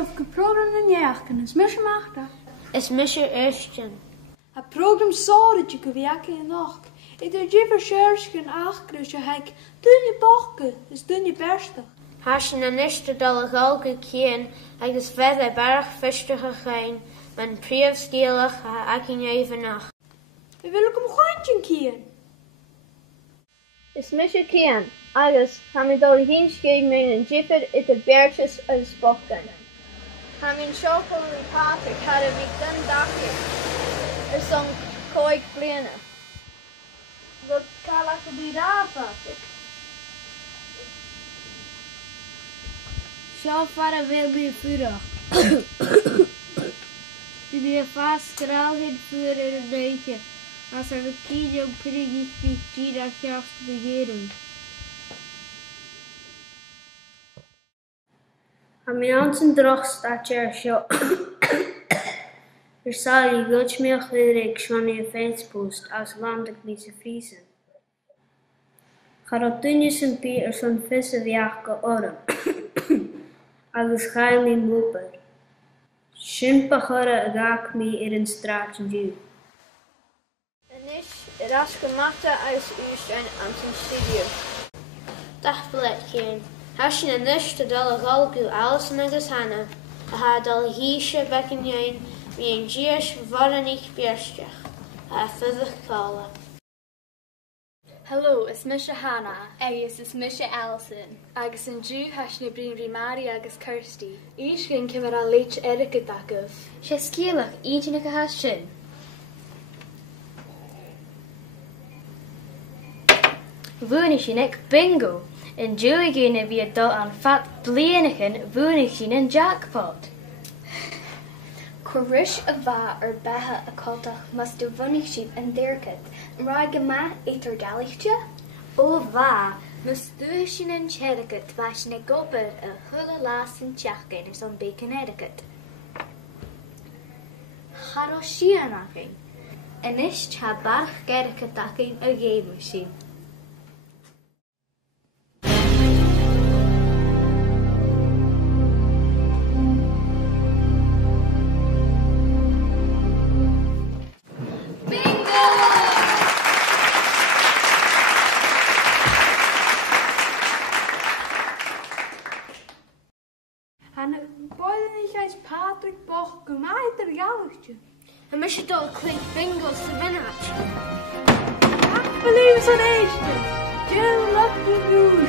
of geprogram in jaken. Is misje machtig. Is misje Östjen. Het program zo dat je kan werken in nacht. Ik doe je verscheuren achter, dus je hek. Doe je bokken, is doe je berstig. Als je een eerste dollar galke kien, ik is verder berg vestige gegaan, mijn priefskielig ik in even nacht. Ik wil ook een goedje kien. Is misje kien, agus, gaan we dollar heen schijven met een jipper in de bergjes als bokken. Gaan we een schotel in pater, hadden we dan dagje. Er zo'n kooi blinnen. Wat kan ik die daar pater? Zo vader wil bij vurig. Die weer vast kraal in vuur in een neutje. Als er een kietje op priggie spiekt, die dat juist begeren. Aan mijn hansen droog staat je zo. Er zal je goed meer gerecht van je Facebook als landelijk bij ze vriezen. Ga dat tunjes en pier zo'n vissen werken oren. Agus ga mi moeper. Simpagere raak mi in een straatje duw. En is rasgemachte als u zijn aan zijn studio. Dag Bledkien. Als je een eerste dollar galku alles met de handen. Ha dollar hiesje bekken jijn. Wie een giers worden niet berstig. Ha verder kallen. Hallo, is Misha Hannah. Agus is Misha Allison. Agus in Jew hasna brin Rimari agus Kirsty. Each gin cymar a leitch Erica dagov. Sé scialach ídin go has sin. Bhuanig sin ag bingo. In Jewy gine bhí dul an fat blianachan bhuanig sin an jackpot. Corish a va or beha a cultach must do vunig sheep and derkit. Ragama eter dalichtja? O bha, mus dúis sin an Connecticut bha sin ag gobad a thula las an teachgain is an Bay Connecticut. Charo sian agin. Inis tá barch Connecticut agin a géimu sin. Patrick Boch, gemaakt er jalochtje. En mis je toch klinkt bingo's te winnen. Ach, beleven zo'n eerste. Jill, lucky you.